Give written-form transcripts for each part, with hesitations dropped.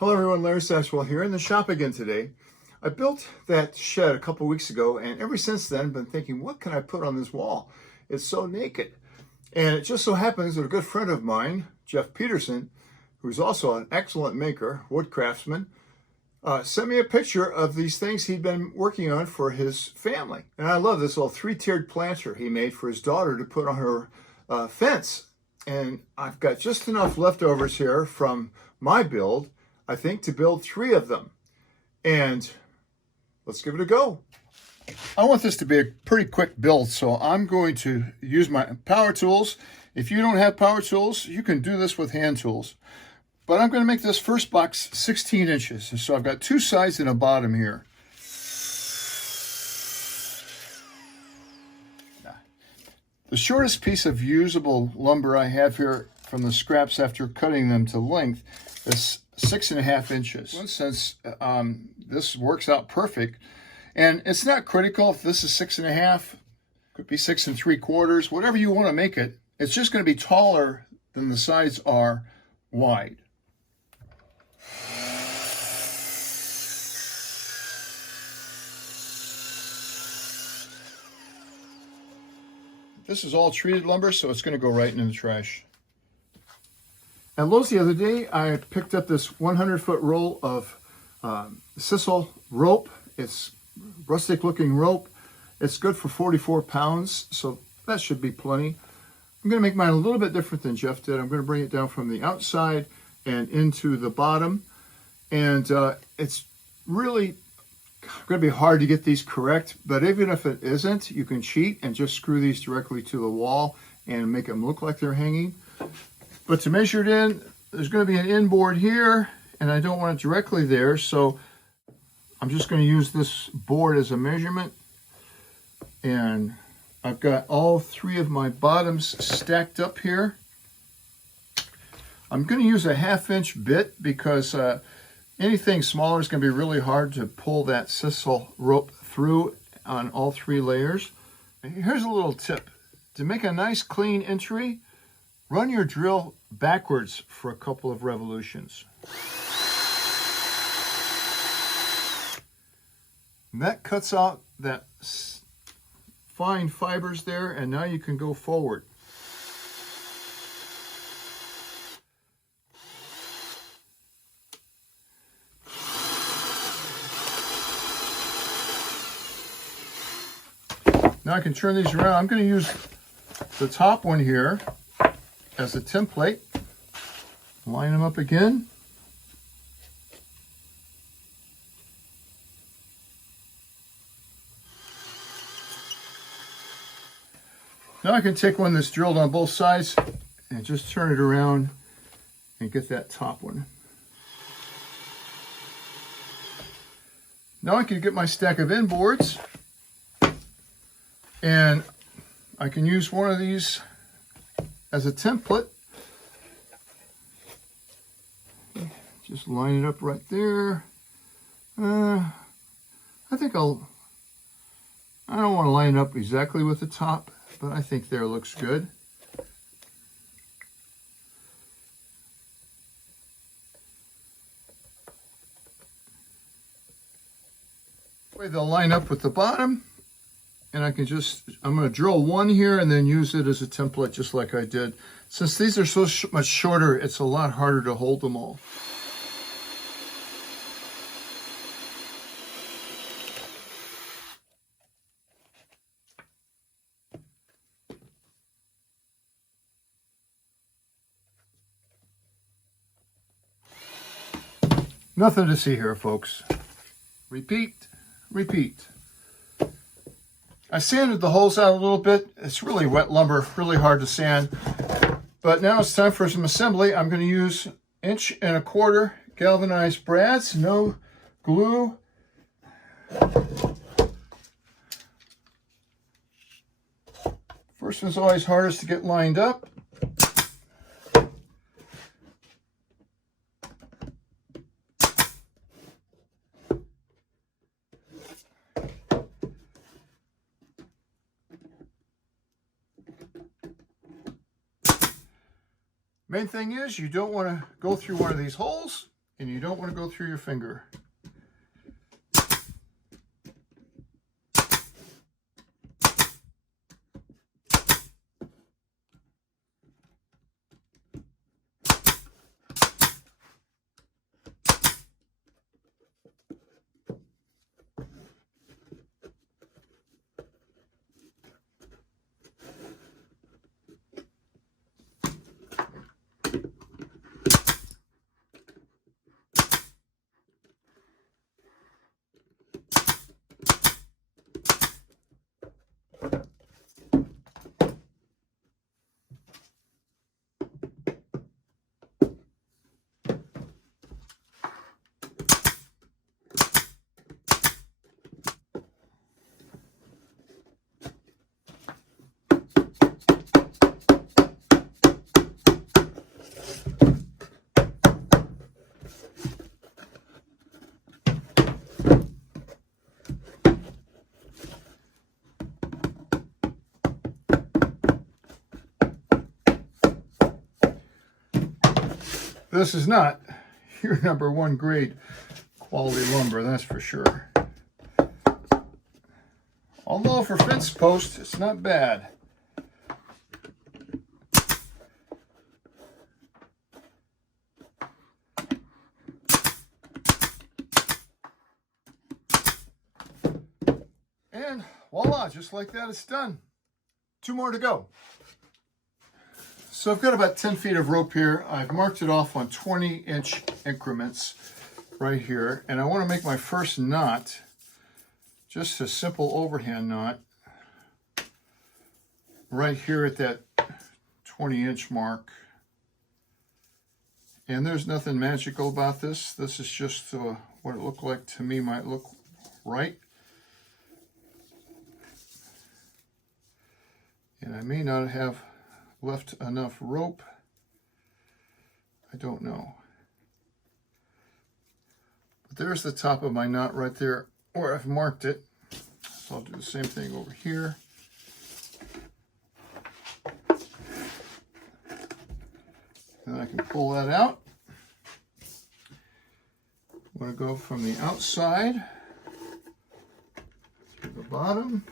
Hello everyone, Larry Satchwell here in the shop again today. I built that shed a couple weeks ago, and ever since then I've been thinking, what can I put on this wall? It's so naked. And it just so happens that a good friend of mine, Peterson, who's also an excellent maker, wood craftsman, sent me a picture of these things he'd been working on for his family. And I love this little three-tiered planter he made for his daughter to put on her fence. And I've got just enough leftovers here from my build, I think, to build 3 of them. And let's give it a go. I want this to be a pretty quick build, so I'm going to use my power tools. If you don't have power tools, you can do this with hand tools. But I'm going to make this first box 16 inches. So I've got 2 sides and a bottom here. The shortest piece of usable lumber I have here from the scraps after cutting them to length is 6.5 inches. Since this works out perfect, and it's not critical if this is 6.5, could be 6 3/4, whatever you want to make it. It's just going to be taller than the sides are wide. This is all treated lumber, so it's going to go right into the trash. At Lowe's the other day, I picked up this 100-foot roll of sisal rope. It's rustic-looking rope. It's good for 44 pounds, so that should be plenty. I'm going to make mine a little bit different than Jeff did. I'm going to bring it down from the outside and into the bottom. And it's really going to be hard to get these correct, but even if it isn't, you can cheat and just screw these directly to the wall and make them look like they're hanging. But to measure it in, there's going to be an inboard here, and I don't want it directly there, so I'm just going to use this board as a measurement. And I've got all 3 of my bottoms stacked up here. I'm going to use a 1/2 inch bit because anything smaller is going to be really hard to pull that sisal rope through on all 3 layers. Here's a little tip. To make a nice clean entry, run your drill backwards for a couple of revolutions. And that cuts out that fine fibers there, and now you can go forward. Now I can turn these around. I'm going to use the top one here as a template. Line them up again. Now I can take one that's drilled on both sides and just turn it around and get that top one. Now I can get my stack of inboards, and I can use one of these as a template. Just line it up right there. I don't want to line it up exactly with the top, but I think there looks good. They'll line up with the bottom, and I'm going to drill one here and then use it as a template just like I did. Since these are so much shorter, it's a lot harder to hold them all. Nothing to see here, folks. Repeat, repeat. I sanded the holes out a little bit. It's really wet lumber, really hard to sand. But now it's time for some assembly. I'm going to use 1.25 inch galvanized brads, no glue. First one's always hardest to get lined up. Main thing is you don't want to go through one of these holes and you don't want to go through your finger. This is not your #1 grade quality lumber, that's for sure. Although for fence posts, it's not bad. And voila, just like that, it's done. 2 more to go. So I've got about 10 feet of rope here. I've marked it off on 20-inch increments right here. And I want to make my first knot, just a simple overhand knot, right here at that 20-inch mark. And there's nothing magical about this. This is just what it looked like to me might look right. And I may not have left enough rope. I don't know. But there's the top of my knot right there where I've marked it. So I'll do the same thing over here. And I can pull that out. I'm going to go from the outside to the bottom.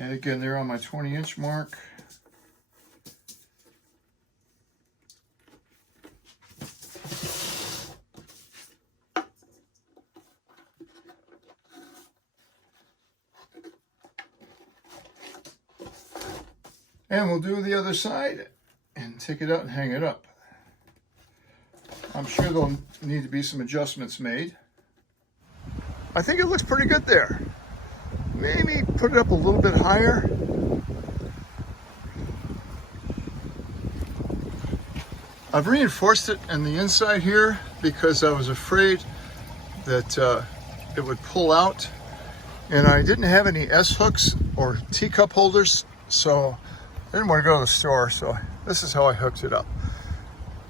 And again, they're on my 20-inch mark. And we'll do the other side and take it out and hang it up. I'm sure there'll need to be some adjustments made. I think it looks pretty good there. Maybe put it up a little bit higher. I've reinforced it in the inside here because I was afraid that it would pull out, and I didn't have any S-hooks or teacup holders, so I didn't want to go to the store, so this is how I hooked it up.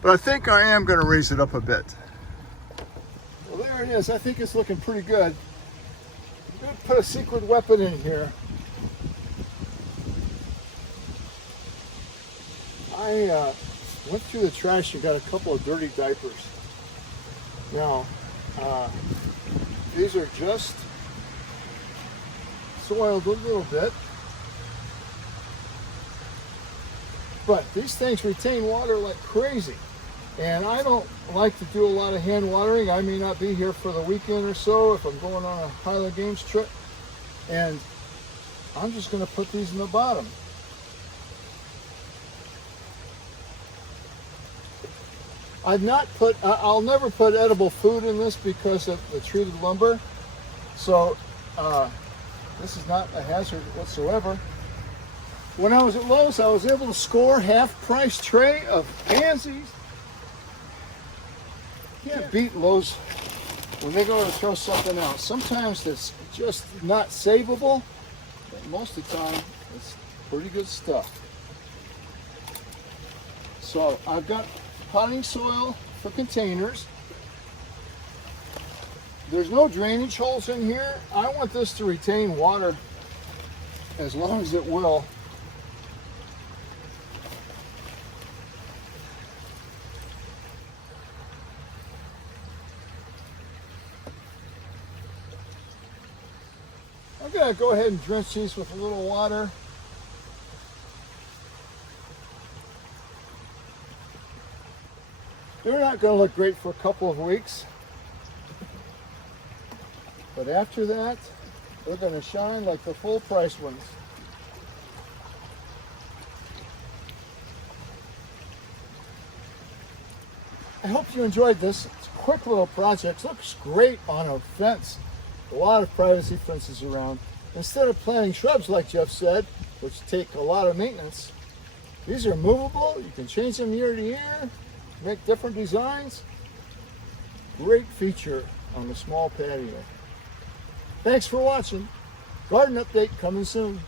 But I think I am going to raise it up a bit. Well, there it is. I think it's looking pretty good. I'm going to put a secret weapon in here. I went through the trash and got a couple of dirty diapers. Now, these are just soiled a little bit. But these things retain water like crazy. And I don't like to do a lot of hand watering. I may not be here for the weekend or so if I'm going on a Highland Games trip. And I'm just going to put these in the bottom. I'll never put edible food in this because of the treated lumber. So this is not a hazard whatsoever. When I was at Lowe's, I was able to score half-price tray of pansies. You can't beat Lowe's when they go to throw something out. Sometimes it's just not savable, but most of the time it's pretty good stuff. So I've got potting soil for containers. There's no drainage holes in here. I want this to retain water as long as it will. I'm going to go ahead and drench these with a little water. They're not going to look great for a couple of weeks, but after that, they're going to shine like the full price ones. I hope you enjoyed this. It's a quick little project. Looks great on a fence. A lot of privacy fences around. Instead of planting shrubs like Jeff said, which take a lot of maintenance, these are movable. You can change them year to year, make different designs. Great feature on the small patio. Thanks for watching. Garden update coming soon.